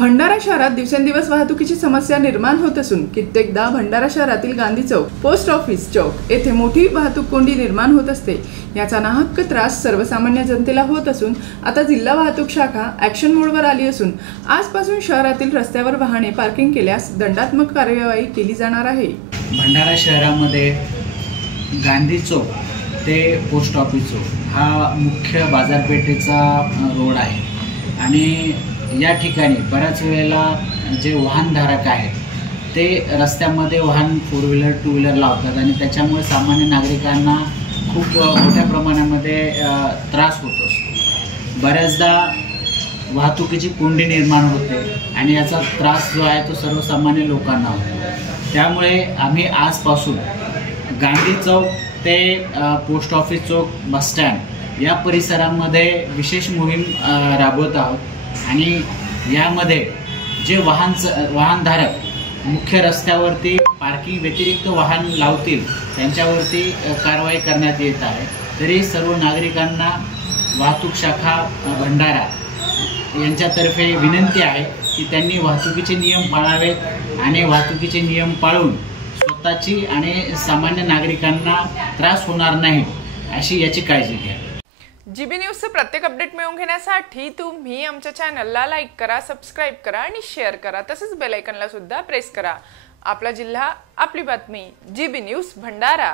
भंडारा शहरात दिवसेंदिवस वाहतुकीची समस्या निर्माण होत असून कित्येकदा भंडारा शहरातील गांधी चौक, पोस्ट ऑफिस चौक येथे मोठी वाहतूक कोंडी निर्माण होत असते। याचा नाहक त्रास सर्वसामान्य जनतेला होत असून आता जिल्हा वाहतूक शाखा ॲक्शन मोडवर आली असून आजपासून शहरातील रस्त्यावर वाहने पार्किंग केल्यास दंडात्मक कार्यवाही केली जाणार आहे। भंडारा शहरामध्ये गांधी चौक ते पोस्ट ऑफिस चौक हा मुख्य बाजारपेठेचा रोड आहे आणि या ठिकाणी बऱ्याच वेळेला जे वाहनधारक आहेत ते रस्त्यामध्ये वाहन 4 व्हीलर 2 व्हीलर लावतात आणि त्याच्यामुळे सामान्य नागरिकांना खूप मोठ्या प्रमाणामध्ये त्रास होत असतो। बऱ्याचदा वाहतुकीची कोंडी निर्माण होते आणि याचा त्रास जो आहे तो सर्वसामान्य लोकांना होतो। त्यामुळे आम्ही आजपासून गांधी चौक ते पोस्ट ऑफिस चौक, बस स्टँड या परिसरामध्ये विशेष मोहीम राबवत आहोत आणि यामध्ये जे वाहनधारक मुख्य रस्त्यावरती पार्किंग व्यतिरिक्त वाहन लावतील त्यांच्यावरती कारवाई करण्यात येत आहे। तरी सर्व नागरिकांना वाहतूक शाखा भंडारा यांच्यातर्फे विनंती आहे की त्यांनी वाहतुकीचे नियम पाळावेत आणि वाहतुकीचे नियम पाळून स्वतःची आणि सामान्य नागरिकांना त्रास होणार नाही अशी याची काळजी घ्या। जीबी न्यूजचे प्रत्येक अपडेट मिळवून घेण्यासाठी तुम्ही आमच्या चॅनलला लाईक करा, सबस्क्राइब करा आणि शेअर करा। तसेच बेल आयकॉनला सुद्धा प्रेस करा। आपला जिल्हा, आपली बातमी, जीबी न्यूज भंडारा।